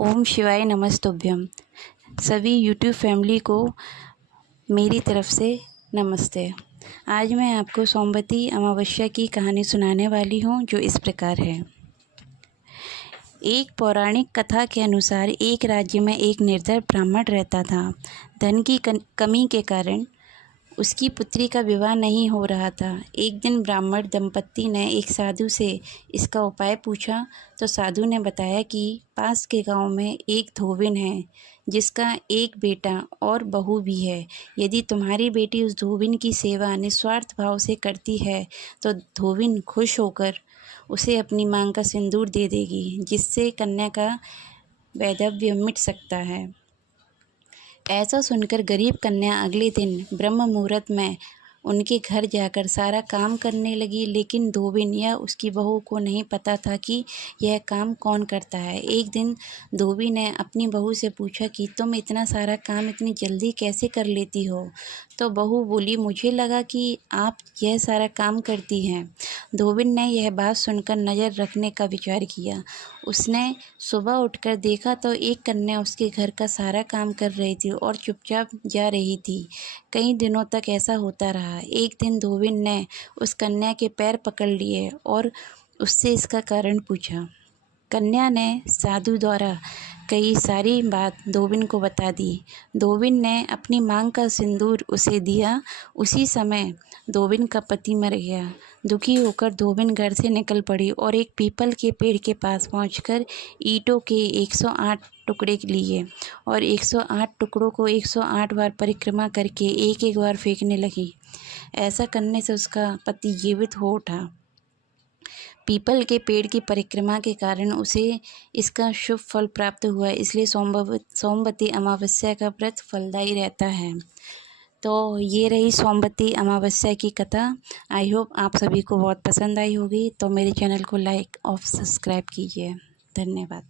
ओम शिवाय नमस्तुभ्यम। सभी YouTube family को मेरी तरफ से नमस्ते। आज मैं आपको सोमवती अमावस्या की कहानी सुनाने वाली हूँ, जो इस प्रकार है। एक पौराणिक कथा के अनुसार एक राज्य में एक निर्धन ब्राह्मण रहता था। धन की कमी के कारण उसकी पुत्री का विवाह नहीं हो रहा था। एक दिन ब्राह्मण दंपत्ति ने एक साधु से इसका उपाय पूछा तो साधु ने बताया कि पास के गांव में एक धोबिन है जिसका एक बेटा और बहू भी है। यदि तुम्हारी बेटी उस धोबिन की सेवा निस्वार्थ भाव से करती है तो धोबिन खुश होकर उसे अपनी मांग का सिंदूर दे देगी, जिससे कन्या का वैधव्य मिट सकता है। ऐसा सुनकर गरीब कन्या अगले दिन ब्रह्म मुहूर्त में उनके घर जाकर सारा काम करने लगी, लेकिन धोबिन या उसकी बहू को नहीं पता था कि यह काम कौन करता है। एक दिन धोबी ने अपनी बहू से पूछा कि तुम इतना सारा काम इतनी जल्दी कैसे कर लेती हो? तो बहू बोली, मुझे लगा कि आप यह सारा काम करती हैं। धोबिन ने यह बात सुनकर नज़र रखने का विचार किया। उसने सुबह उठकर देखा तो एक कन्या उसके घर का सारा काम कर रही थी और चुपचाप जा रही थी। कई दिनों तक ऐसा होता रहा। एक दिन धोबिन ने उस कन्या के पैर पकड़ लिए और उससे इसका कारण पूछा। कन्या ने साधु द्वारा कई सारी बात धोबिन को बता दी। धोबिन ने अपनी मांग का सिंदूर उसे दिया। उसी समय धोबिन का पति मर गया। दुखी होकर धोबिन घर से निकल पड़ी और एक पीपल के पेड़ के पास पहुंचकर ईंटों के 108 टुकड़े लिए और 108 टुकड़ों को 108 बार परिक्रमा करके एक एक बार फेंकने लगी। ऐसा करने से उसका पति जीवित हो उठा। पीपल के पेड़ की परिक्रमा के कारण उसे इसका शुभ फल प्राप्त हुआ, इसलिए सोमवती अमावस्या का व्रत फलदायी रहता है। तो ये रही सोमवती अमावस्या की कथा। आई होप आप सभी को बहुत पसंद आई होगी। तो मेरे चैनल को लाइक और सब्सक्राइब कीजिए। धन्यवाद।